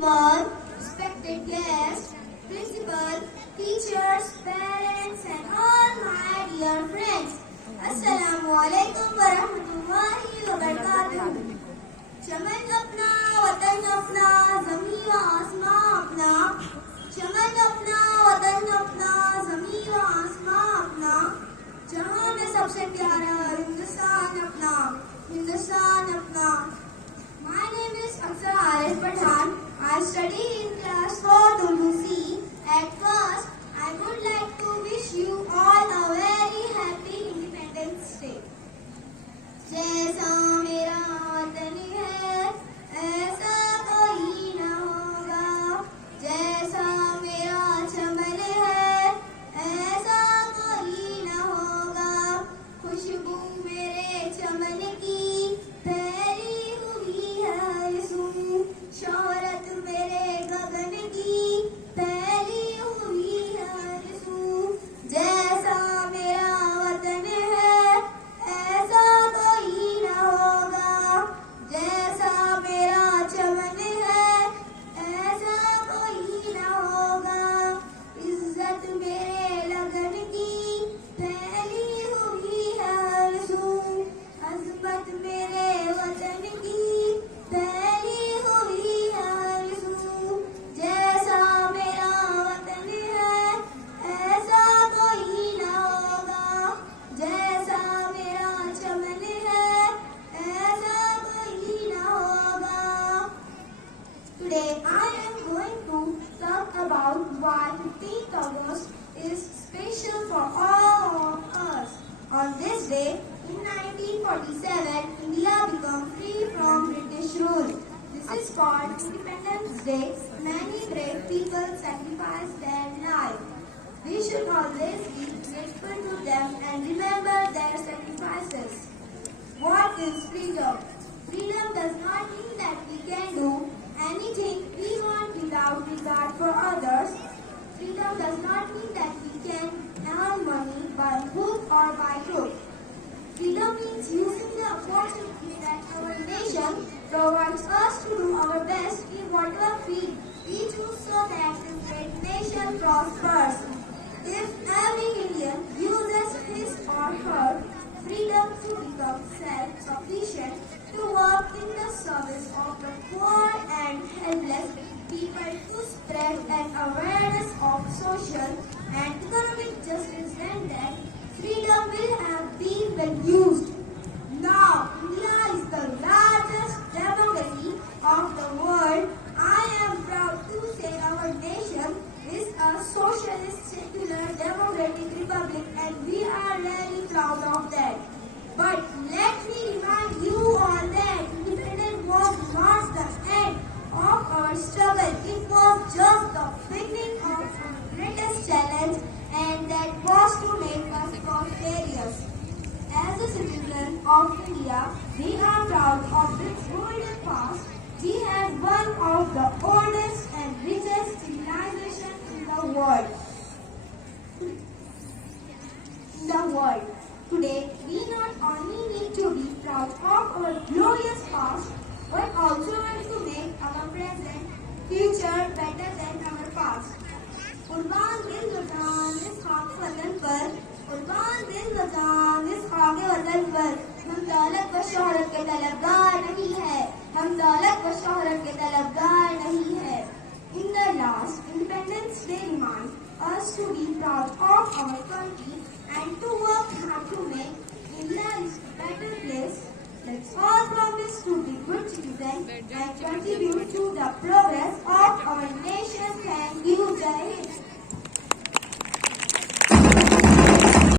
One, respected guests, principal, teachers, parents and all my dear friends. Assalamu alaikum wa rahmatullahi wa barakatuh. चमन अपना वतन अपना ज़मीं व आसमां अपना, चमन अपना वतन अपना ज़मीं व आसमां अपना, जहां में सबसे प्यारा हिंदुस्तान अपना, हिंदुस्तान अपना. My name is Aksar Arif Pathan. I study in class 4 At first, I would like to wish you all a very happy Independence Day. जैसा मेरा वतन है ऐसा कोई न होगा, जैसा मेरा चमन है ऐसा कोई न होगा. खुशबू मेरे चमन की फैली हुई है सुन, शोहरत मेरे गगन की फैली हुई है सुन. जैसा मेरा वतन है ऐसा कोई न होगा, जैसा मेरा चमन है ऐसा कोई न होगा. इज्जत मेरे लगन की फैली हुई है सुन, अज़मत मेरे वतन की फैली हुई है सुन. जैसा मेरा वतन है ऐसा कोई न होगा, जैसा मेरा चमन है ऐसा कोई न होगा. Today I am going to talk about why 15th August is special for all of us. On this day, in 1947, India became free from British rule. This is called Independence Day. Many brave people sacrificed their life. We should always be grateful to them and remember their sacrifices. What is freedom? Freedom does not mean that we can do anything we want without regard for others. Freedom does not mean that we can earn money by hook or by crook. Freedom means using the opportunities that our nation provides us to do our best in whatever field we choose so that this great nation prospers. If every Indian uses his or her freedom to become self-sufficient, to work in the service of the poor and helpless people, to spread an awareness of social and economic justice, then that freedom will have been well used. Now, India is the largest democracy of the world. I am proud to say our nation is a socialist, secular, democratic republic and we are really proud of that. But let me remind you all that independence was not the end of our struggle. It was just the beginning of our greatest challenge, and that was to make us prosperous. As a citizen of India, we are proud of its golden past. We had one of the oldest and richest civilizations in the world. Today, we not only need to be proud of our glorious past, but also want to make our present future better than our past. कुर्बान दिल वतन इस खाके वतन पर, कुर्बान दिल वतन इस खाके वतन पर. हम दौलत व शोहरत के तलबगार नहीं है, हम दौलत व शोहरत के तलबगार नहीं है. In the last, Independence Day reminds us to be proud of our country and to work hard to make India a better place. Let's all promise to be good citizens and contribute to the progress of our